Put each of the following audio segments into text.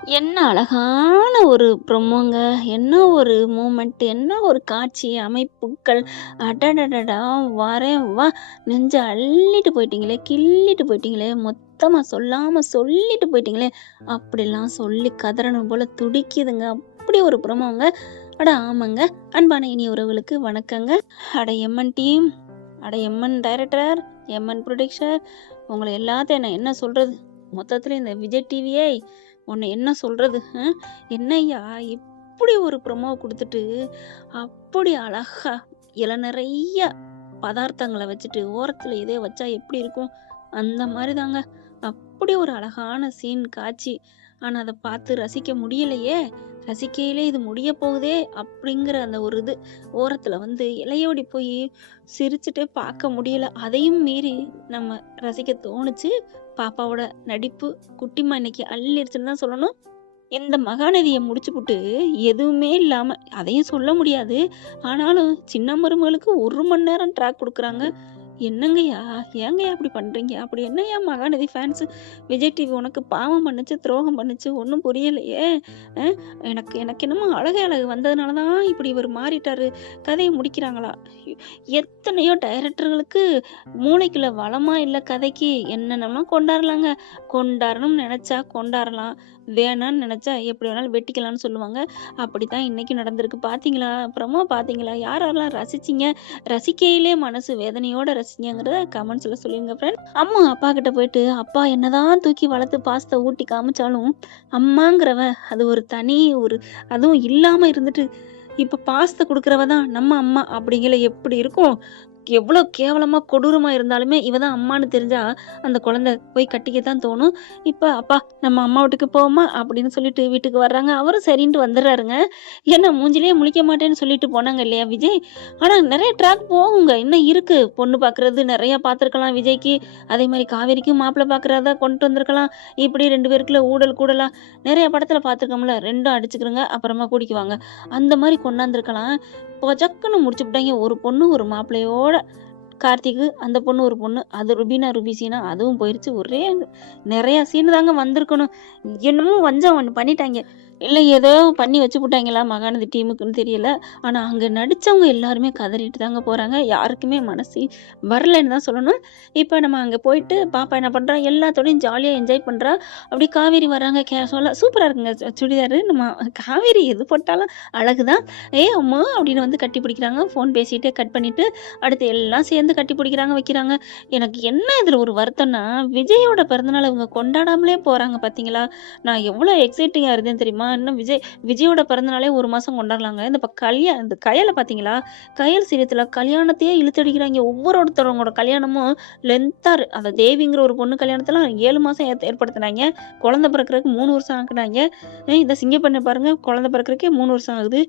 என்ன அழகான ஒரு ப்ரொமோங்க. என்ன ஒரு மூமெண்ட், என்ன ஒரு காட்சி அமைப்புக்கள். அடடடடா! வாரேன் வா! நெஞ்ச அள்ளிட்டு போயிட்டீங்களே! கிள்ளிட்டு போயிட்டீங்களே! மொத்தமா சொல்லாம சொல்லிட்டு போயிட்டீங்களே! அப்படிலாம் சொல்லி கதறணும் போல துடிக்குதுங்க. அப்படி ஒரு ப்ரொமோங்க. அட ஆமாங்க. அன்பான இனிய உறவுகளுக்கு வணக்கங்க. அட எம்என் டீம், அட எம்என் டைரக்டர், எம்என் புரொடியூசர் உங்கள எல்லாத்தையும் நான் என்ன சொல்றது? மொத்தத்துல இந்த விஜய் டிவியே உன்னை என்ன சொல்றது? என்னய்யா இப்படி ஒரு ப்ரொமோ குடுத்துட்டு, அப்படி அழகா இல நெறைய பதார்த்தங்கள வச்சுட்டு, ஓரத்துல இதை வச்சா எப்படி இருக்கும்? அந்த மாரி தாங்க. அப்படி ஒரு அழகான சீன், காட்சி. ஆனா அத பார்த்து ரசிக்க முடியலையே! ரசிக்கையிலே இது முடிய போகுதே! அப்படிங்கிற அந்த ஒரு இது. ஓரத்துல வந்து இலையோடி போயி சிரிச்சுட்டே பார்க்க முடியல. அதையும் மீறி நம்ம ரசிக்க தோணுச்சு. பாப்பாவோட நடிப்பு, குட்டிம்மா இன்னைக்கு அள்ளிருச்சுன்னு தான் சொல்லணும். இந்த மகாநதிய முடிச்சுப்புட்டு, எதுவுமே இல்லாம அதையும் சொல்ல முடியாது. ஆனாலும் சின்ன மருமகளுக்கு 1 மணி நேரம் ட்ராக் குடுக்குறாங்க. என்னங்கய்யா? ஏங்கய்யா அப்படி பண்றீங்க? அப்படி என்னய்யா மகாநதி ஃபேன்ஸு? விஜய் டிவி உனக்கு பாவம் பண்ணுச்சு, துரோகம் பண்ணுச்சு, ஒண்ணும் புரியலையே! அ எனக்கு எனக்கு என்னமோ அழகே அழகு வந்ததுனால தான் இப்படி இவரு மாறிட்டாரு. கதைய முடிக்கிறாங்களா? எத்தனையோ டைரக்டர்களுக்கு மூளைக்குள்ள வளமா இல்ல கதைக்கு. என்னென்னலாம் கொண்டாறலாங்க. கொண்டாரணும்னு நெனச்சா கொண்டாறலாம். வேணான்னு நெனச்சா எப்படி வேணாலும் வெட்டிக்கலாம்னு சொல்லுவாங்க. அப்படித்தான் இன்னைக்கும் நடந்திருக்கு. பார்த்தீங்களா? ப்ரமோ பார்த்தீங்களா? யார் யாரெல்லாம் ரசிச்சீங்க? ரசிக்கையிலே மனசு வேதனையோட ரசிங்கங்கிறத கமெண்ட்ஸ்ல சொல்லிருங்க ஃப்ரெண்ட். அம்மா அப்பா கிட்ட போயிட்டு, அப்பா என்னதான் தூக்கி வளர்த்து பாசத்த ஊட்டி காமிச்சாலும், அம்மாங்கிறவ அது ஒரு தனி ஒரு அதுவும் இல்லாம இருந்துட்டு, இப்ப பாசத்த குடுக்குறவ தான் நம்ம அம்மா அப்படிங்கையில எப்படி இருக்கும்? எவ்வளோ கேவலமா, கொடூரமா இருந்தாலுமே, இவ தான் அம்மான்னு தெரிஞ்சா, அந்த குழந்தை போய் கட்டிக்க தான் தோணும். இப்ப, "அப்பா நம்ம அம்மா வீட்டுக்கு போவோமா?" அப்படின்னு சொல்லிட்டு வீட்டுக்கு வர்றாங்க. அவரும் சரின்ட்டு வந்துர்றாருங்க. ஏன்னா மூஞ்சிலயே முழிக்க மாட்டேன்னு சொல்லிட்டு போனாங்க இல்லையா விஜய்? ஆனா நெறைய ட்ராக் போகுங்க. இன்னும் இருக்கு. பொண்ணு பார்க்குறது நெறைய பார்த்துருக்கலாம் விஜய்க்கு. அதே மாரி காவேரிக்கும் மாப்பிள்ளை பார்க்குறதா கொண்டு வந்திருக்கலாம். இப்படி 2 பேருக்குள்ள ஊடல், கூடலா நெறைய படத்துல பார்த்துருக்கோம்ல. 2ம் அடிச்சுக்கிருங்க. அப்புறமா கூடிக்குவாங்க. அந்த மாரி கொண்டாந்துருக்கலாம். பொஜக்குன்னு முடிச்சுப்புட்டாய்ங்க. ஒரு பொண்ணு, ஒரு மாப்பிள்ளையோட. கார்த்திக்கு, அந்த பொண்ணு ஒரு பொண்ணு. அது ருபீனா, ருபி சீனா அதுவும் போயிருச்சு. ஒரே நெறைய சீனு தாங்க வந்திருக்கணும். என்னமோ வஞ்சம் ஒண்ணு பண்ணிட்டாய்ங்க. இல்ல ஏதோ பண்ணி வச்சுப்புட்டாய்ங்களா மகாநதி டீமுக்குன்னு தெரியல. ஆனா அங்க நடிச்சவங்க எல்லாருமே கதறிட்டு தாங்க போறாங்க. யாருக்குமே மனசு வரலன்னு தான் சொல்லணும். இப்ப நம்ம அங்க போயிட்டு பாப்பா என்ன பண்றா, எல்லாத்தோடையும் ஜாலியா என்ஜாய் பண்றா. அப்படியே காவேரி வர்றாங்க கேஷுவலா. சூப்பரா இருக்குங்க சுடிதாரு. நம்ம காவேரி எது போட்டாலும் அழகுதான். அம்மா! அப்படின்னு வந்து கட்டி பிடிக்கிறாங்க. ஃபோன் பேசிட்டே கட் பண்ணிட்டு, அடுத்து எல்லாம் சேர்ந்து கட்டி பிடிக்கிறாங்க, வைக்கிறாங்க. எனக்கு என்ன இதுல ஒரு வருத்தம்னா, விஜயோட பிறந்தநாள இவங்க கொண்டாடாமலே போறாங்க பார்த்தீங்களா? நான் எவ்வளோ எக்ஸைட்டிங்கா இருந்தேன் தெரியுமா? இன்னும் விஜயோட பிறந்தநாளே 1 மாசம் கொண்டாடலாங்க. இந்த கயல பார்த்தீங்களா? கயல் சீரியத்துல கல்யாணத்தையே இழுத்தடிக்கிறாய்ங்க. ஒவ்வொருத்தவங்களோட கல்யாணமும் லென்த்தா அந்த தேவிங்கிற ஒரு பொண்ணு கல்யாணத்தலாம் 7 மாசம் ஏற்படுத்துனாய்ங்க. குழந்தை பிறக்கறதுக்கு 3 வருஷம் ஆக்குனாய்ங்க. இந்த சிங்கப்பெண்ண பாருங்க, குழந்தை பிறக்கறதுக்கே 3 வருஷம் ஆகுது.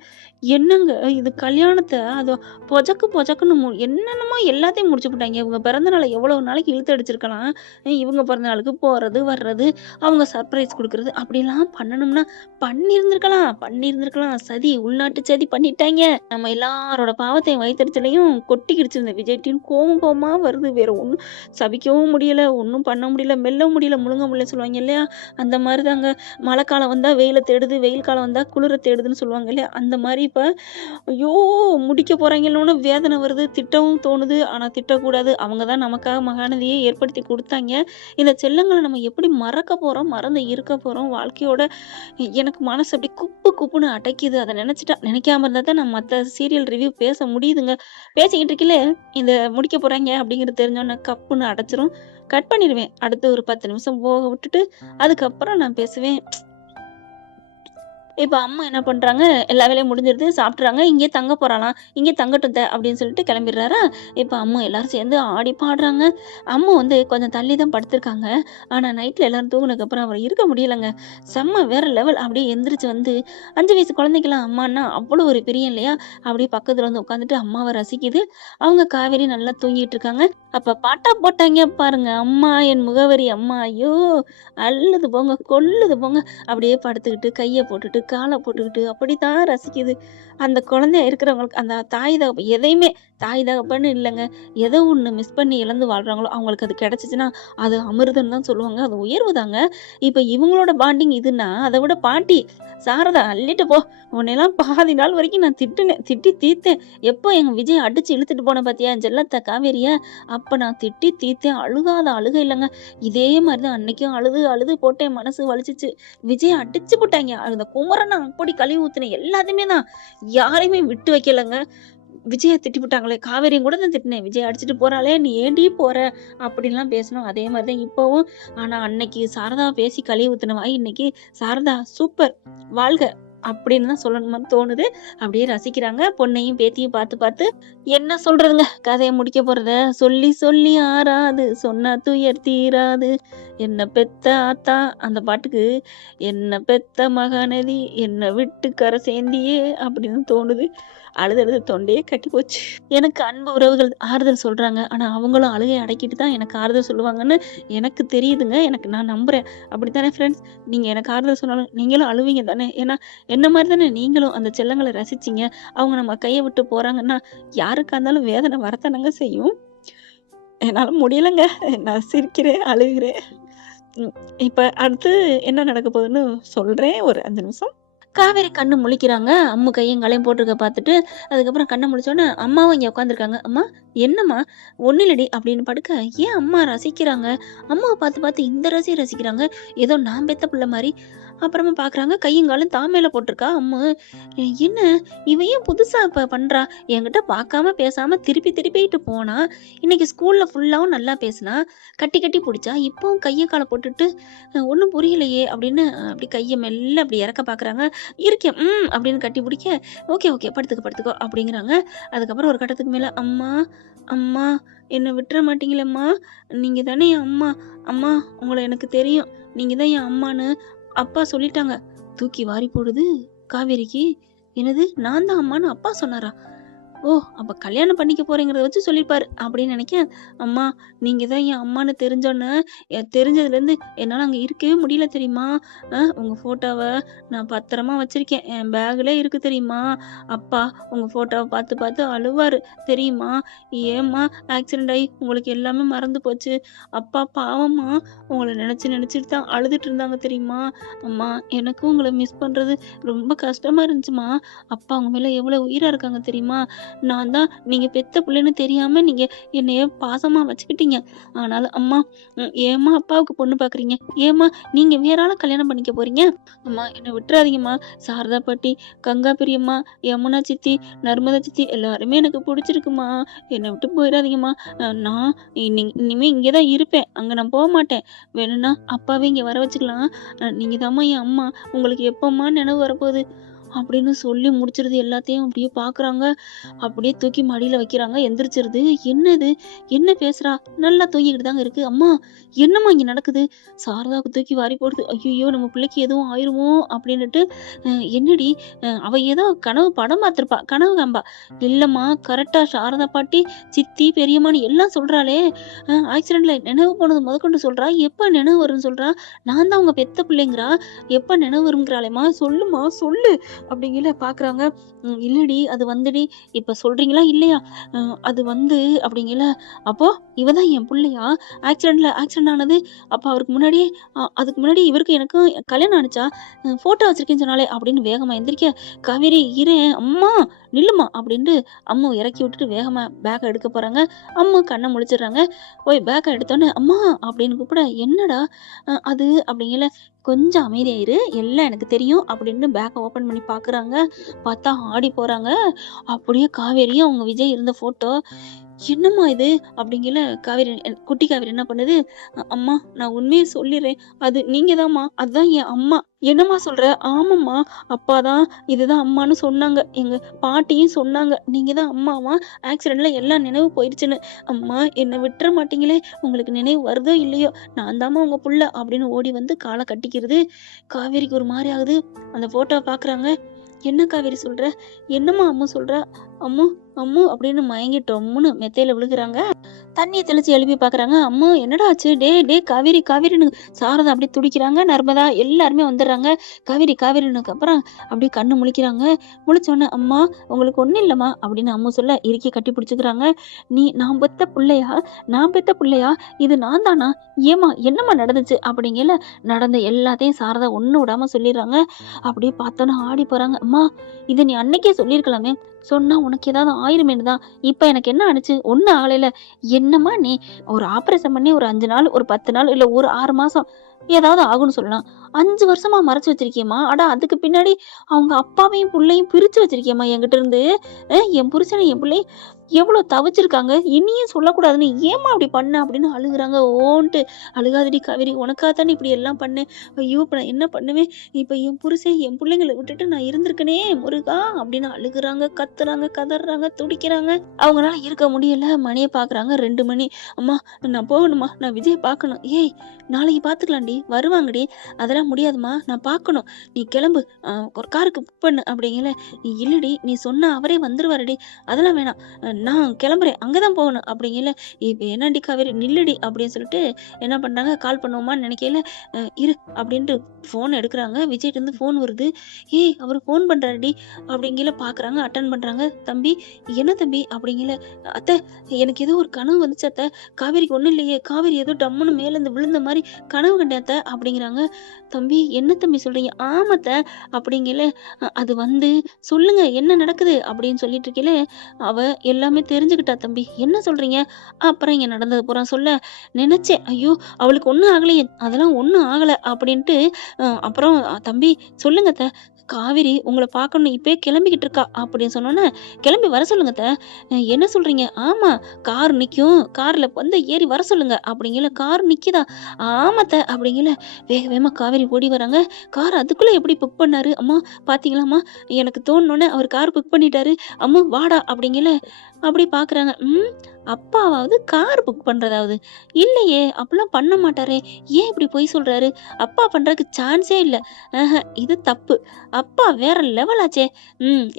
என்னங்க இது கல்யாணத்த அது பொஜக்குன்னு என்னென்னமோ எல்லாத்தையும் முடிச்சு புட்டாய்ங்க. இவங்க பிறந்த நாள எவ்வளவு நாளைக்கு இழுத்து அடிச்சிருக்கலாம். இவங்க பிறந்த நாளுக்கு போறது, வர்றது, அவங்க சர்ப்ரைஸ் குடுக்குறது அப்படிலாம் பண்ணணும்னா பண்ணியிருந்திருக்கலாம். சதி, உள்நாட்டு சதி பண்ணிட்டாய்ங்க. நம்ம எல்லாரோட பாவத்தையும் வயித்தெரிச்சலையும் கொட்டிக்கிடுச்சு இந்த விஜய் டீம். கோவம் கோவமா வருது. வேற ஒண்ணும் சபிக்கவும் முடியல, ஒண்ணும் பண்ண முடியல, மெல்ல முடியல, முழுங்க முடியல சொல்லுவாங்க இல்லையா? அந்த மாரி தாங்க. மழைக்காலம் வந்தா வெயில தேடுது, வெயில் காலம் வந்தா குளிர தேடுதுன்னு சொல்லுவாங்க இல்லையா? அந்த மாரி இப்ப ஐயோ! முடிக்க போறாய்ங்களோன்னு வேதனை வருது. திட்டவும் தோணுது. ஆனா திட்டக்கூடாது. அவங்க தான் நமக்காக மகாநதிய ஏற்படுத்தி குடுத்தாய்ங்க. இந்த செல்லங்கள நம்ம எப்படி மறக்க போறோம்? மறந்து இருக்க போறோம்? வாழ்க்கையோட எனக்கு மனசு அப்படியே குப்பு குப்புன்னு அடைக்குது. அத நெனச்சுட்டா நெனைக்காம இருந்தா தான் நான் மத்த சீரியல் ரிவ்யூ பேச முடியுதுங்க. பேசிக்கிட்டு இருக்கையில இந்த முடிக்க போறாய்ங்க அப்படிங்கிறது தெரிஞ்சோனே கப்புன்னு அடைச்சிரும். கட் பண்ணிருவேன். அடுத்து ஒரு 10 நிமிஷம் போக விட்டுட்டு, அதுக்கப்புறம் நான் பேசுவேன். இப்ப அம்மா என்ன பண்றாங்க, எல்லா வேலையும் முடிஞ்சிருது, சாப்பிட்டுறாங்க. இங்கேயே தங்க போறாளாம். "இங்கே தங்கட்டும் அப்படின்னு சொல்லிட்டு கிளம்பிடுறாரா, இப்ப அம்மு எல்லாரும் சேர்ந்து ஆடி பாடுறாங்க. அம்மு வந்து கொஞ்சம் தள்ளி தான் படுத்திருக்காங்க. ஆனா நைட்ல எல்லாரும் தூங்குனதுக்கப்புறம் அவர் இருக்க முடியலங்க. செம்ம வேற லெவல். அப்படியே எந்திரிச்சு வந்து 5 வயசு குழந்தைக்கெல்லாம் அம்மான்னா அவ்வளோ ஒரு பிரியம் இல்லையா? அப்படியே பக்கத்துல வந்து உட்காந்துட்டு அம்மாவ ரசிக்குது. அவங்க காவேரி நல்லா தூங்கிட்டு இருக்காங்க. அப்ப பாட்டா போட்டாய்ங்க பாருங்க. "அம்மா என் முகவரி அம்மா" ஐயோ! அள்ளுது போங்க, கொல்லுது போங்க. அப்படியே படுத்துக்கிட்டு கைய போட்டுட்டு காலை போட்டுக்கிட்டு அப்படித்தான் ரசிக்குது. அந்த குழந்தை இருக்கிறவங்களுக்கு அந்த எதையுமே தாய் தகப்பன்னு இல்லங்க. ஏதோ ஒண்ணு மிஸ் பண்ணி இழந்து வாழ்றாங்களோ, அவங்களுக்கு அது கிடைச்சுச்சுன்னா, அது அமிர்தம்னு தான் சொல்லுவாங்க. அது உயர்வு தாங்க. இப்ப இவங்களோட பாண்டிங் இதுன்னா, அத விட பாட்டி, "சாரதா அள்ளிட்டு போ. உன்னையெல்லாம் பாதி நாள் வரைக்கும் நான் திட்டுனேன். திட்டி தீர்த்தேன். எப்போ எங்க விஜய் அடிச்சு இழுத்துட்டு போன பாத்தியா என் செல்லத்த காவேரிய? அப்ப நான் திட்டி தீர்த்தேன். அழுகாத அழுகை இல்லங்க. இதே மாரி தான் அன்னைக்கும் அழுது அழுது போட்டேன். மனசு வலிச்சுச்சு. விஜய அடிச்சு புட்டாய்ங்க. அந்த குமரன அப்படி கழுவி ஊத்துனேன். எல்லாத்தையுமே தான். யாரையுமே விட்டு வைக்கலங்க. விஜய திட்டிப்புட்டாங்களே! காவேரியும் கூட தான் திட்டினேன். "விஜய் அடிச்சுட்டு போறாளே! நீ ஏன்டி போற?" அப்படின்லாம் பேசினோம். அதே மாரி தான் இப்பவும். ஆனா அன்னைக்கு சாரதாவ பேசி கழுவி ஊத்துன வாய் இன்னைக்கு, "சாரதா சூப்பர்! வாழ்க!" அப்படின்னு தான் சொல்லணுமான்னு தோணுது. அப்படியே ரசிக்கிறாங்க. பொண்ணையும் பேத்தியும் பார்த்து பார்த்து. என்ன சொல்றதுங்க? கதைய முடிக்க போறத. "சொல்லி சொல்லி ஆறாது, சொன்னா துயர் தீராது. என்ன பெத்த ஆத்தா" அந்த பாட்டுக்கு, "என்ன பெத்த மகாநதி, என்ன விட்டு கரை சேந்தியே" அப்படின்னு தோணுது. அழுது அழுது தொண்டையே கட்டி போச்சு. எனக்கு அன்பு உறவுகள் ஆறுதல் சொல்றாங்க. ஆனா அவங்களும் அழுகைய அடக்கிட்டு தான் எனக்கு ஆறுதல் சொல்லுவாங்கன்னு எனக்கு தெரியுதுங்க. நான் நம்புறேன். அப்படித்தானே ஃப்ரெண்ட்ஸ்? நீங்க எனக்கு ஆறுதல் சொன்னாலும் நீங்களும் அழுவீங்க தானே? ஏன்னா என்ன மாரி தானே நீங்களும் அந்த செல்லங்கள ரசிச்சீங்க. அவங்க நம்ம கைய விட்டு போறாங்கன்னா, யாருக்கா இருந்தாலும் வேதனை வரத்தானங்க செய்யும். என்னால முடியலங்க. நான் சிரிக்கிறேன், அழுகுறேன். ம். இப்ப அடுத்து என்ன நடக்க போகுதுன்னு சொல்றேன். ஒரு 5 நிமிஷம். காவேரி கண்ணு முழிக்கிறாங்க. அம்மு கையும் காலையும் போட்டிருக்க பார்த்துட்டு, அதுக்கப்புறம் கண்ண முழிச்சோனே, அம்மாவும் இங்க உட்காந்துருக்காங்க. "அம்மா, என்னம்மா?" "ஒண்ணும் இல்லடி" அப்படின்னு படுக்க, ஏன் அம்மா ரசிக்கிறாங்க? அம்மாவ பார்த்து பார்த்து இந்த ரசிக்கிறாங்க. ஏதோ நான் பெத்த புள்ள மாரி. அப்புறமா பார்க்குறாங்க, கையும் காலும் தான் மேல போட்டிருக்கா அம்மு. என்ன இவ ஏன் புதுசா இப்ப பண்றா? என்கிட்ட பார்க்காம பேசாம திருப்பி திருப்பிட்டு போனா. இன்னைக்கு ஸ்கூல்ல ஃபுல்லாவும் நல்லா பேசுனா. கட்டி கட்டி புடிச்சா. இப்பவும் கைய கால போட்டுட்டு, ஒண்ணும் புரியலையே அப்படின்னு அப்படி கைய மெல்ல அப்படி இறக்க பார்க்குறாங்க. இருக்கேன். அப்படின்னு கட்டி பிடிக்க, "ஓகே, ஓகே. படுத்துக்கோ, படுத்துக்கோ" அப்படிங்கிறாங்க. அதுக்கப்புறம் ஒரு கட்டத்துக்கு மேல, "அம்மா, அம்மா என்ன விட்டுற மாட்டீங்களேம்மா? நீங்க தானே என் அம்மா. அம்மா உங்கள எனக்கு தெரியும். நீங்க தான் என் அம்மான்னு அப்பா சொல்லிட்டாங்க." தூக்கி வாரி போடுது காவேரிக்கு. "என்னது நான் தான் அம்மான்னு அப்பா சொன்னாரா? ஓ! அப்ப கல்யாணம் பண்ணிக்க போறேங்கிறத வச்சு சொல்லியிருப்பாரு." அப்படின்னு நினைக்கேன். "அம்மா, நீங்க தான் என் அம்மான்னு தெரிஞ்சோனே, தெரிஞ்சதுலேருந்து என்னால அங்க இருக்கவே முடியல தெரியுமா? உங்க ஃபோட்டோவ நான் பத்திரமா வச்சிருக்கேன். என் பேக்ல இருக்கு தெரியுமா? அப்பா உங்க ஃபோட்டோவ பார்த்து பார்த்து அழுவாரு தெரியுமா? ஏம்மா ஆக்சிடென்ட் ஆயி உங்களுக்கு எல்லாமே மறந்து போச்சு. அப்பா பாவம்மா, உங்கள நினைச்சு நினைச்சுட்டு தான் அழுதுட்டு இருந்தாங்க தெரியுமா? அம்மா எனக்கும் உங்கள மிஸ் பண்றது ரொம்ப கஷ்டமா இருந்துச்சும்மா. அப்பா உங்க மேல எவ்வளவு உயிரா இருக்காங்க தெரியுமா? நான் தான் நீங்க பெத்த புள்ளைன்னு தெரியாம நீங்க என்னைய பாசமா வச்சுக்கிட்டீங்க. ஆனாலும் அம்மா, ஏம்மா அப்பாவுக்கு பொண்ணு பார்க்குறீங்க? ஏம்மா நீங்க வேற ஆள கல்யாணம் பண்ணிக்க போறீங்க? அம்மா என்ன விட்டுறாதீங்கம்மா. சாரதா பாட்டி, கங்கா பெரியம்மா, யமுனா சித்தி, நர்மதா சித்தி எல்லாருமே எனக்கு புடிச்சிருக்கும்மா. என்ன விட்டு போயிறாதீங்கம்மா. நான் இனிமே இங்கே தான் இருப்பேன். அங்க நான் போமாட்டேன். வேணும்னா அப்பாவே இங்க வர வச்சுக்கலாம். நீங்க தாம்மா என் அம்மா. உங்களுக்கு எப்பம்மா நினைவு வரப்போகுது?" அப்படின்னு சொல்லி முடிச்சிருது. எல்லாத்தையும் அப்படியே பார்க்குறாங்க. அப்படியே தூக்கி மடியில வைக்கிறாங்க. எந்திரிச்சிருது. "என்னது? என்ன பேசுறா? நல்லா தூங்கிக்கிட்டு தாங்க இருக்கு. அம்மா என்னம்மா இங்க நடக்குது?" சாரதாவுக்கு தூக்கி வாரி போடுது. "ஐயய்யோ! நம்ம பிள்ளைக்கு எதுவும் ஆயிருமோ?" அப்படின்னுட்டு, என்னடி அவ ஏதோ கனவு படம் பார்த்துருப்பா. கனவு காண்பா. இல்லம்மா கரெக்ட்டா சாரதா பாட்டி, சித்தி, பெரியம்மான்னு எல்லாம் சொல்றாளே! ஆக்சிடென்ட்ல நினைவு போனது முதற்கொண்டு சொல்றா. எப்ப நினைவு வரும்ன்னு சொல்றா. நான் தான் உங்க பெத்த பிள்ளைங்கிறா. எப்ப நினைவு வரும்ங்கிறாளேம்மா. சொல்லும்மா சொல்லு. அப்படிங்கையில பார்க்குறாங்க. இல்லடி அது வந்துடி, இப்ப சொல்றீங்களா இல்லையா? அது வந்து அப்படிங்கையில, அப்போ இவ தான் என் புள்ளையா? ஆக்சிடென்ட் ஆனது அப்ப அவருக்கு முன்னாடியே அதுக்கு முன்னாடி இவருக்கும் எனக்கும் கல்யாணம் ஆனுச்சா? ஃபோட்டோ வச்சிருக்கேன்னு சொன்னாளே அப்படின்னு வேகமா எந்திரிக்க, காவேரி இரேன், அம்மா நில்லுமா அப்படின்ட்டு அம்முவ இறக்கி விட்டுட்டு வேகமா பேக்க எடுக்க போறாங்க. அம்மு கண்ண முழிச்சிடுறாங்க. போய் பேக்க எடுத்தோனே, அம்மா அப்படின்னு கூப்பிட, என்னடா? அது அப்படிங்கையில, கொஞ்சம் அமைதியா இரு. எல்லாம் எனக்கு தெரியும் அப்படின்னு பேக்க ஓப்பன் பண்ணி பார்க்குறாங்க. பார்த்தா ஆடி போறாங்க. அப்படியே காவேரியும் அவங்க விஜய் இருந்த ஃபோட்டோ. என்னம்மா இது? அப்படிங்கையில காவேரி குட்டி காவேரி என்ன பண்ணுது, அம்மா நான் உண்மைய சொல்லிர்றேன். அது நீங்க தாம்மா. அதான் என் அம்மா." "என்னம்மா சொல்ற?" "ஆமாம்மா. அப்பா தான் இதுதான் அம்மான்னு சொன்னாங்க. எங்க பாட்டியும் சொன்னாங்க. நீங்க தான் அம்மாவா? ஆக்சிடென்ட்ல எல்லாம் நினைவு போயிருச்சுன்னு." "அம்மா என்ன விட்டுற மாட்டீங்களே! உங்களுக்கு நினைவு வருதோ இல்லையோ, நான் தாம்மா உங்க புள்ள." அப்படின்னு ஓடி வந்து கால கட்டிக்கிறது. காவேரிக்கு ஒரு மாரி ஆகுது. அந்த ஃபோட்டோவ பார்க்குறாங்க. "என்ன காவேரி சொல்ற? என்னம்மா அம்மு சொல்றா?" "அம்மு, அம்மு" அப்படின்னு மயங்கி டொம்முன்னு மெத்தையில விழுகுறாங்க. தண்ணிய தெளிச்சு எழுப்பி பார்க்குறாங்க. அம்மா என்னடா ஆச்சு? டே காவேரி காவேரின்னு சாரதா அப்படியே துடிக்கிறாங்க. நர்மதா எல்லாருமே வந்துடுறாங்க. காவேரி காவேரின்னதுக்கப்புறம் அப்படியே கண்ணு முழிக்கிறாங்க. முழிச்சோனே, "அம்மா உங்களுக்கு ஒண்ணும் இல்லம்மா" அப்படின்னு அம்மு சொல்ல இறுக்கி கட்டி பிடிச்சுக்கிறாங்க. நான் பெத்த புள்ளையா? நான் பெத்த புள்ளையா? இது நான் தானா? ஏம்மா என்னம்மா நடந்துச்சு?" அப்படிங்கையில நடந்த எல்லாத்தையும் சாரதா ஒண்ணு விடாம சொல்லிடுறாங்க. அப்படியே பார்த்தோன்னே ஆடி போறாங்க. "அம்மா இத நீ அன்னைக்கே சொல்லியிருக்கலாமே! சொன்னா உனக்கு ஏதாவது ஆயிருமேன்னு தான். இப்ப எனக்கு என்ன ஆனுச்சு? ஒண்ணும் ஆகலைல. என்னம்மா நீ? ஒரு ஆப்பரேஷன் பண்ணி ஒரு 5 நாள், ஒரு 10 நாள், இல்ல ஒரு 6 மாசம் ஏதாவது ஆகும்னு சொல்லலாம். 5 வருஷமா மறைச்சு வச்சிருக்கியேம்மா. அட அதுக்கு பின்னாடி அவங்க அப்பாவையும், புள்ளையும் பிரிச்சு வச்சிருக்கியேம்மா என்கிட்ட இருந்து. என் புருஷனும் என் புள்ளையும் எவ்வளோ தவிச்சிருக்காங்க. இனியும் சொல்லக்கூடாதுன்னு ஏம்மா அப்படி பண்ண? அப்படின்னு அழுகுறாங்க. ஓன்ட்டு அழுகாதடி காவேரி. உனக்காக தானே இப்படி எல்லாம் பண்ணேன். ஐயோ! இப்ப நான் என்ன பண்ணுவேன்? இப்ப என் புருஷன், என் புள்ளைங்கள விட்டுட்டு நான் இருந்திருக்கனே முருகா! அப்படின்னு அழுகுறாங்க, கத்துறாங்க, கதறாங்க, துடிக்கிறாங்க. அவங்களால இருக்க முடியல. மணிய பார்க்குறாங்க 2 மணி. அம்மா நான் போகணும்மா. நான் விஜய பார்க்கணும். ஏய் நாளைக்கு பார்த்துக்கலாம்டி. வருவாங்கடி. அதெல்லாம் முடியாதும்மா. நான் பார்க்கணும். நீ கிளம்பு. ஒரு காருக்கு புக் பண்ணு அப்படிங்கல. இல்லடி நீ சொன்னா அவரே வந்துருவாருடி. அதெல்லாம் வேணாம். நான் கிளம்புறேன். அங்க தான் போகணும் அப்படிங்கல. இப்ப என்னடி காவேரி நில்லுடி அப்படின்னு சொல்லிட்டு என்ன பண்றாங்க, கால் பண்ணுவோமான்னு நினைக்கையில, இரு அப்படின்ட்டு ஃபோன் எடுக்குறாங்க. விஜய்ட்டருந்து ஃபோன் வருது. ஏய் அவரு ஃபோன் பண்றாருடி அப்படிங்கல பார்க்குறாங்க. அட்டெண்ட் பண்றாங்க. தம்பி என்ன தம்பி அப்படிங்கல. அத்தை எனக்கு ஏதோ ஒரு கனவு வந்துச்சு அத்தை. காவேரிக்கு ஒண்ணும் இல்லையே. காவேரி ஏதோ டம்முன்னு மேலேருந்து விழுந்த மாரி கனவு கண்டேன் அத்தை அப்படிங்கிறாங்க. தம்பி என்ன தம்பி சொல்றீங்க? ஆமா அத்தை அப்படிங்கல. அது வந்து சொல்லுங்க என்ன நடக்குது அப்படின்னு சொல்லிட்டு இருக்கையில, அவ எல்லாமே தெரிஞ்சுக்கிட்டா தம்பி. என்ன சொல்றீங்க? அப்புறம் இங்க நடந்தது பூரா சொல்ல, நினைச்சேன். ஐயோ! அவளுக்கு ஒண்ணும் ஆகலையே. அதெல்லாம் ஒண்ணும் ஆகல அப்படின்ட்டு, அப்புறம் தம்பி சொல்லுங்க அத்தை. காவேரி உங்கள பார்க்கணும் இப்பயே கிளம்பிக்கிட்டு இருக்கா அப்படின்னு சொன்னோனே, கிளம்பி வர சொல்லுங்க அத்தை. என்ன சொல்றீங்க? ஆமா கார் நிக்கும். கார்ல வந்து ஏறி வர சொல்லுங்க அப்படிங்கல. கார் நிக்குதா? ஆமா அத்தை அப்படிங்கல. வேக வேகமா காவேரி ஓடி வராங்க. கார் அதுக்குள்ள எப்படி புக் பண்ணாரு? அம்மா பாத்தீங்களாம்மா? எனக்கு தோணுனோனே அவர் கார் புக் பண்ணிட்டாரு. அம்மு வாடா அப்படிங்கல. அப்படி பார்க்குறாங்க. அப்பாவாவது கார் புக் பண்றதாவது. இல்லையே! அப்படிலாம் பண்ண மாட்டாரே! ஏன் இப்படி பொய் சொல்றாரு? அப்பா பண்றதுக்கு சான்ஸே இல்ல. இது தப்பு. அப்பா வேற லெவல் ஆச்சே!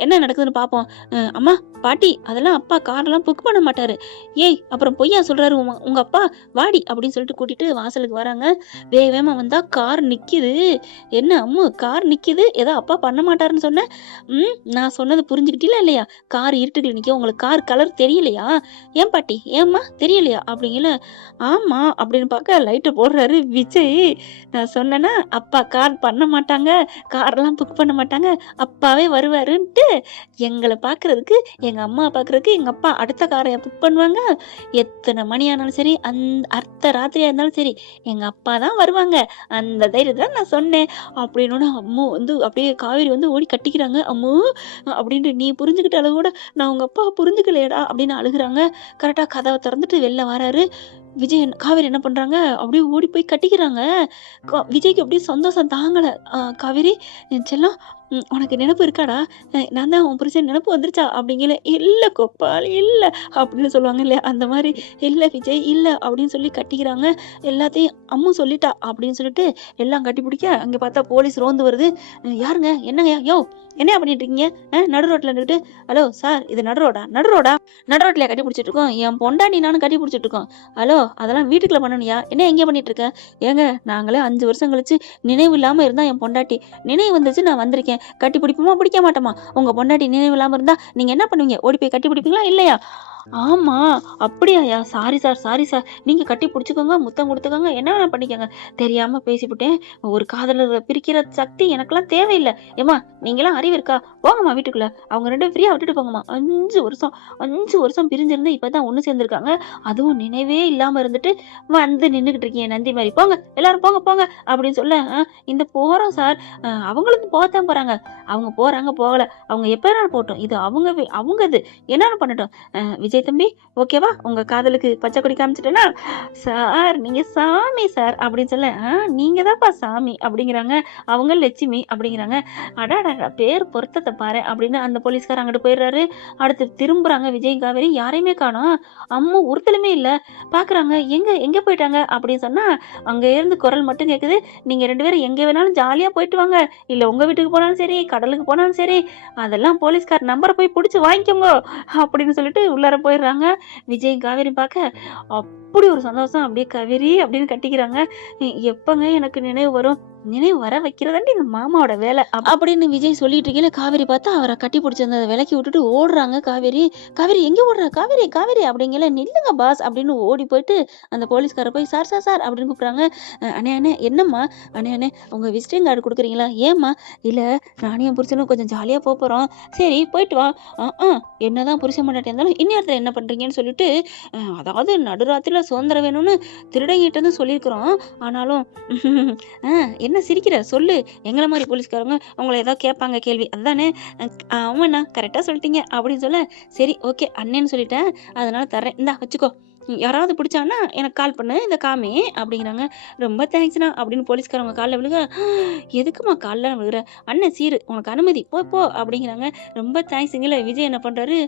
என்ன நடக்குதுன்னு பார்ப்போம். அம்மா, பாட்டி அதெல்லாம் அப்பா கார்லாம் புக் பண்ண மாட்டாரு. ஏய்! அப்புறம் பொய்யா சொல்றாரு உங்க அப்பா? வாடி அப்படின்னு சொல்லிட்டு கூட்டிட்டு வாசலுக்கு வராங்க. வேக வேகமா வந்தா கார் நிக்கிது. என்ன அம்மு கார் நிக்கிது. ஏதோ அப்பா பண்ண மாட்டாருன்னு சொன்ன? நான் சொன்னது புரிஞ்சுக்கிட்டீங்களா இல்லையா? கார் இருட்டுக்குள்ள நிக்கும். உங்களுக்கு கார் கலர் தெரியலையா? ஏன் பாட்டி? ஏம்மா தெரியலையா? அப்படிங்கல. ஆமா அப்படின்னு பார்க்க லைட்டு போடுறாரு விஜய். நான் சொன்னேன்னா, அப்பா கார் பண்ண மாட்டாங்க. கார்லாம் புக் பண்ண மாட்டாங்க. அப்பாவே வருவாருன்ட்டு எங்கள பார்க்கறதுக்கு, எங்க அம்மா பார்க்கறதுக்கு எங்க அப்பா அடுத்த காரை புக் பண்ணுவாங்க. எத்தனை மணி ஆனாலும் சரி, அர்த்த ராத்திரியா இருந்தாலும் சரி, எங்க அப்பா தான் வருவாங்க. அந்த தைரியத்துல நான் சொன்னேன். அப்படின்னோன அம்மு வந்து அப்படியே காவேரி வந்து ஓடி கட்டிக்கிறாங்க. அம்மு அப்படின்ட்டு நீ புரிஞ்சுக்கிட்ட அளவு கூட நான் உங்க அப்பா புரிஞ்சுக்கலையேடா அப்படின்னு அழுகுறாங்க. கரெக்டா கதவை திறந்துட்டு வெளில வராரு. காவேரி என்ன பண்றாங்க? அப்படியே ஓடி போய் கட்டிக்கிறாங்க. விஜய்க்கு அப்படியே சந்தோஷம் தாங்கல. காவேரி என் செல்லம் உனக்கு நினப்பு இருக்காடா? நான் தான் உன் புருஷன் நினப்பு வந்துருச்சா? அப்படிங்கல. இல்ல கோபால் இல்ல அப்படின்னு சொல்லுவாங்க இல்லையா? அந்த மாரி இல்ல விஜய் இல்ல அப்படின்னு சொல்லி கட்டிக்கிறாங்க. எல்லாத்தையும் அம்மு சொல்லிட்டா அப்படின்னு சொல்லிட்டு எல்லாம் கட்டி பிடிக்க, அங்க பார்த்தா போலீஸ் ரோந்து வருது. யாருங்க? என்னங்க? யோவ் என்னையா பண்ணிட்டு இருக்கீங்க? நடு ரோட்ல நின்னுட்டு, ஹலோ சார் இது நடு ரோடா? நடு ரோடா? நடு ரோட்லயா கட்டி பிடிச்சிட்டு இருக்கோம்? என் பொண்டாட்டி நானும் கட்டி பிடிச்சிட்டு இருக்கோம். ஹலோ அதெல்லாம் வீட்டுக்குள்ள பண்ணணும்யா. என்ன எங்கே பண்ணிட்டு இருக்க? ஏங்க நாங்களே 5 வருஷம் கழிச்சு நினைவு இல்லாம இருந்தா என் பொண்டாட்டி. நினைவு வந்துச்சு நான் வந்திருக்கேன். கட்டி பிடிப்போமா பிடிக்க மாட்டோமா? உங்க பொண்டாட்டி நினைவு இல்லாம இருந்தா நீங்க என்ன பண்ணுவீங்க? ஓடி போய் கட்டி பிடிப்பீங்களா இல்லையா? ஆமா அப்படியாயா? Sorry sir. நீங்க கட்டி பிடிச்சுக்கோங்க, முத்தம் கொடுத்துக்கோங்க, என்ன வேணா பண்ணிக்கோங்க. தெரியாம பேசிவிட்டேன். ஒரு காதலரை பிரிக்கிற சக்தி எனக்கெல்லாம் தேவையில்லை. ஏம்மா நீங்களாம் அறிவு இருக்கா? போங்கம்மா வீட்டுக்குள்ள. அவங்க 2 ஃப்ரீயா விட்டுட்டு போங்கம்மா. 5 வருஷம் பிரிஞ்சிருந்து இப்பதான் ஒண்ணு சேர்ந்திருக்காங்க. அதுவும் நினைவே இல்லாம இருந்துட்டு வந்து நின்னுகிட்டு இருக்கீங்க நந்தி மாதிரி. போங்க எல்லாரும் போங்க அப்படின்னு சொல்ல, இந்த போறோம் சார். அவங்களும் போகத்தான் போறாங்க. அவங்க போறாங்க போகல. அவங்க எப்ப வேணாலும் போகட்டும். இது அவங்க இது என்னன்னு பண்ணட்டும். விஜய் தம்பி ஓகேவா? உங்க காதலுக்கு பச்சை கொடி காமிச்சிட்டேன்னா, சார் நீங்க சாமி சார் அப்படின்னு சொல்ல, நீங்க தான்ப்பா சாமி அப்படிங்கிறாங்க. அவங்க லட்சுமி அப்படிங்கிறாங்க. அடாடா பேர் பொருத்தத்தை பாரு அப்படின்னு அந்த போலீஸ்கார் அங்கிட்டு போயிடுறாரு. அடுத்து திரும்புறாங்க விஜய் காவேரி, யாரையுமே காணோம். அம்மு ஒருத்தலுமே இல்ல. பாக்குறாங்க எங்க போயிட்டாங்க அப்படின்னு சொன்னா, அங்க இருந்து குரல் மட்டும் கேக்குது. நீங்க 2 பேரும் எங்க வேணாலும் ஜாலியா போயிட்டு வாங்க. இல்ல உங்க வீட்டுக்கு போனாலும் சரி, கடலுக்கு போனாலும் சரி, அதெல்லாம் போலீஸ்கார் நம்பரை போய் பிடிச்சு வாங்கிக்கோங்க அப்படின்னு சொல்லிட்டு உள்ளார போயிடுறாங்க. விஜய் காவேரி பார்க்க அப்படி ஒரு சந்தோஷம். அப்படியே கவேரி அப்படின்னு கட்டிக்கிறாங்க. எப்பங்க எனக்கு நினைவு வரும்? நினைவு வர வைக்கிறதாண்டி இந்த மாமாவோட வேலை அப்படின்னு விஜய் சொல்லிட்டு இருக்கையில காவேரி பார்த்தா அவரை கட்டி பிடிச்சிருந்த விலக்கி விட்டுட்டு ஓடுறாங்க. காவேரி காவேரி எங்கே ஓடுற? காவேரி காவேரி அப்படிங்கல. நில்லுங்க பாஸ் அப்படின்னு ஓடி போயிட்டு அந்த போலீஸ்கார போய் சார் சார் சார் அப்படின்னு கூப்பிட்றாங்க. அண்ணே அண்ணே என்னம்மா? அண்ணே அண்ணே உங்கள் விசிட்டிங் கார்டு கொடுக்குறீங்களா? ஏம்மா? இல்லை நானும் என் புருஷனும் கொஞ்சம் ஜாலியாக போகிறோம். சரி போயிட்டு வா. என்னதான் புருஷன் முன்னாடி இருந்தாலும் இந்நேரத்தில் என்ன பண்ணுறீங்கன்னு சொல்லிட்டு அதாவது நடுராத்திரியில் சுதந்திரம் வேணும்னு திருடங்கிட்ட வந்து சொல்லியிருக்கிறோம். ஆனாலும் என்ன சிரிக்கிற? சொல்லு. எங்களை மாதிரி போலீஸ்காரங்க அவங்கள ஏதாவது கேட்பாங்க கேள்வி அதுதானே? ஆமாண்ணா கரெக்டாக சொல்லிட்டீங்க அப்படின்னு சொல்ல, சரி ஓகே அண்ணேன்னு சொல்லிட்டேன் அதனால தர்றேன், இந்தா வச்சுக்கோ. யாராவது பிடிச்சாங்கன்னா எனக்கு கால் பண்ணு, இந்த காமி அப்படிங்கிறாங்க. ரொம்ப தேங்க்ஸ்ண்ணா அப்படின்னு போலீஸ்காரவங்க காலில் விழுக, எதுக்குமா காலில் விழுகிற? அண்ணன் சீரு உனக்கு அனுமதி போ போ அப்படிங்கிறாங்க. ரொம்ப தேங்க்ஸுங்கள. விஜய் என்ன பண்ணுறாரு?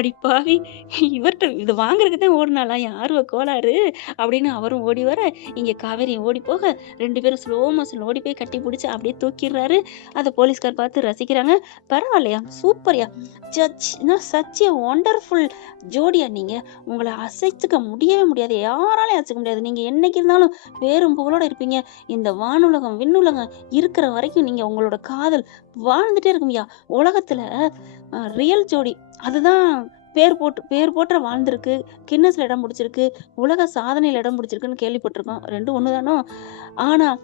அடிப்பாவி இவர்கிட்ட இது வாங்குறதுக்கு தான் ஓடினாலாம் யாருவ கோளாறு அப்படின்னு அவரும் ஓடி வர, இங்கே காவேரி ஓடி போக 2 பேரும் ஸ்லோ மோஷன் ஓடி போய் கட்டி பிடிச்சி அப்படியே தூக்கிடுறாரு. அதை போலீஸ்கார் பார்த்து ரசிக்கிறாங்க. பரவாயில்லையா, சூப்பர்யா, சச் ஏ ஒண்டர்ஃபுல் ஜோடியா நீங்கள். உங்களை அசைச்சுக்க முடியவே முடியாது, யாராலையும் அசைக்க முடியாது. நீங்கள் என்னைக்கு இருந்தாலும் பேரும் புகழோட இருப்பீங்க. இந்த வானுலகம் விண்ணுலகம் இருக்கிற வரைக்கும் நீங்கள் உங்களோட காதல் வாழ்ந்துட்டே இருக்கும்யா. உலகத்தில் ரியல் ஜோடி அதுதான் பேர் போட்ட வாழ்ந்திருக்கு, கின்னஸ்ல இடம் பிடிச்சிருக்கு, உலக சாதனையில் இடம் பிடிச்சிருக்குன்னு கேள்விப்பட்டிருக்கோம். 2 ஒன்று தானோ. ஆனால்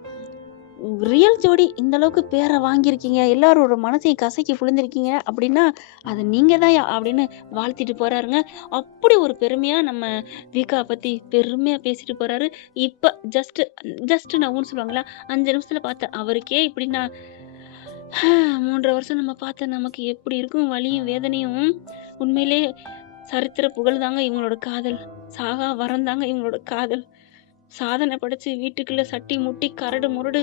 ரியல் ஜோடி இந்த அளவுக்கு பேரை வாங்கியிருக்கீங்க, எல்லாரோட மனசையும் கசக்கி புழிஞ்சிருக்கீங்க அப்படின்னா அது நீங்க தான் அப்படின்னு வாழ்த்திட்டு போறாருங்க. அப்படி ஒரு பெருமையா நம்ம விகா பத்தி பெருமையா பேசிட்டு போறாரு. இப்ப ஜஸ்ட் நவுன்னு சொல்லுவாங்களா, 5 நிமிஷத்துல பார்த்தேன் அவருக்கே இப்படின்னா 3 வருஷம் நம்ம பார்த்த நமக்கு எப்படி இருக்கும் வலியும் வேதனையும். உண்மையிலே சரித்திர புகழ் தாங்க இவங்களோட காதல், சாகா வரம் தாங்க இவங்களோட காதல். சாதனை படைச்சு வீட்டுக்குள்ள சட்டி முட்டி கரடு முரடு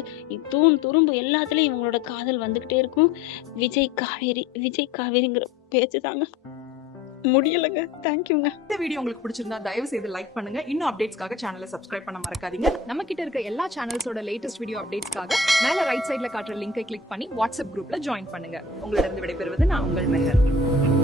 தூண் துரும்பு எல்லாத்துலயும் இவங்களோட காதல் வந்துகிட்டே இருக்கும். விஜய் காவேரிங்கிற பேச்சு தாங்க முடியலங்க. தேங்க்யூங்க. இந்த வீடியோ உங்களுக்கு பிடிச்சிருந்தா தயவு செய்து லைக் பண்ணுங்க. இன்னும் அப்டேட்ஸ்க்காக சேனலை சப்ஸ்கிரைப் பண்ண மறக்காதீங்க. நம்ம கிட்ட இருக்க எல்லா சேனல்ஸோட லேட்டஸ்ட் வீடியோ அப்டேட்ஸ்க்காக மேல ரைட் சைட்ல காட்டுற லிங்கை கிளிக் பண்ணி வாட்ஸ்அப் குரூப்ல ஜாயின் பண்ணுங்க. உங்களிடம் விடைபெறுவது நான் உங்கள் மெஹர்.